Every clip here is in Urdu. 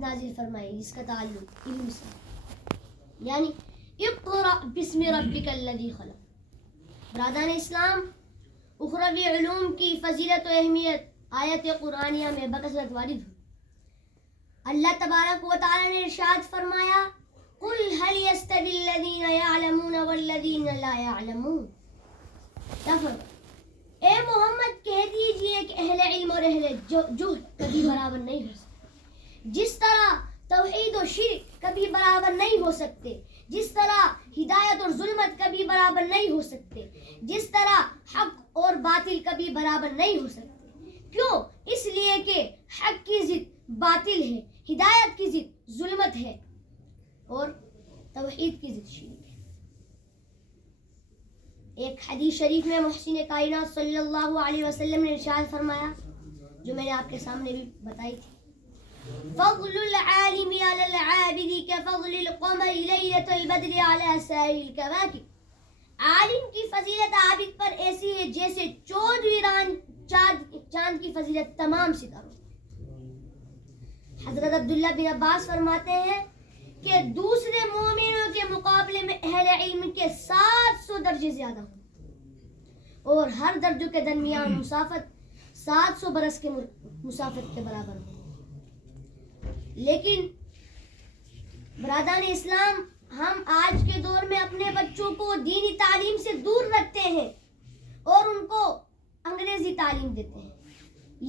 نازل فرمائی جس کا تعلق علم سے، یعنی اقرأ بسم ربک الذی خلق۔ برادران اسلام، اخروی علوم کی فضیلت و اہمیت آیت قرآنیہ میں بکثرت وارد ہوئی۔ اللہ تبارک و تعالی نے ارشاد فرمایا، قل هل يستوي الذين يعلمون والذين لا يعلمون۔ اے محمد کہہ دیجئے کہ اہل علم اور اہل جہل کبھی برابر نہیں ہو سکتے، جس طرح توحید و شرک کبھی برابر نہیں ہو سکتے، جس طرح ہدایت اور ظلمت کبھی برابر نہیں ہو سکتے، جس طرح حق اور باطل کبھی برابر نہیں ہو سکتے۔ کیوں؟ اس لیے کہ حق کی ضد باطل ہے، ہدایت کی ضد ظلمت ہے، اور توحید کی ضد شرک ہے۔ ایک حدیث شریف میں محسن کائنات صلی اللہ علیہ وسلم نے ارشاد فرمایا، جو میں نے آپ کے سامنے بھی بتائی تھی، فضل العالم على العابد كفضل القمر ليلة البدر على سائر الكواكب۔ عالم کی فضیلت عابد پر ایسی ہے جیسے چاند کی فضیلت تمام ستاروں۔ حضرت عبداللہ بن عباس فرماتے ہیں کہ دوسرے مومنوں کے مقابلے میں اہل علم کے 700 درجے زیادہ ہوں، اور ہر درجوں کے درمیان مسافت 700 برس کے مسافت کے برابر ہو۔ لیکن برادران اسلام، ہم آج کے دور میں اپنے بچوں کو دینی تعلیم سے دور رکھتے ہیں اور ان کو انگریزی تعلیم دیتے ہیں۔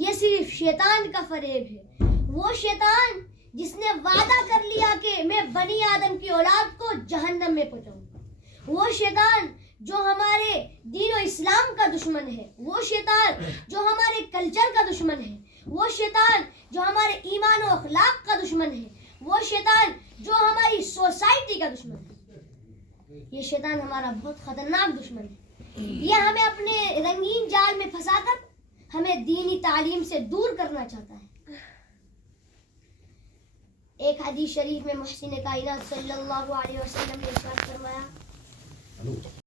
یہ صرف شیطان کا فریب ہے، وہ شیطان جس نے وعدہ کر لیا کہ میں بنی آدم کی اولاد کو جہنم میں پہنچاؤں گا، وہ شیطان جو ہمارے دین و اسلام کا دشمن ہے، وہ شیطان جو ہمارے کلچر کا دشمن ہے، وہ شیطان جو ہمارے ایمان و اخلاق کا دشمن ہے، وہ شیطان جو ہماری سوسائٹی کا دشمن ہے۔ یہ شیطان ہمارا بہت خطرناک دشمن ہے۔ یہ ہمیں اپنے رنگین جال میں پھنسا کر ہمیں دینی تعلیم سے دور کرنا چاہتا ہے۔ ایک حدیث شریف میں محسن کائنات صلی اللہ علیہ وسلم نے ارشاد فرمایا،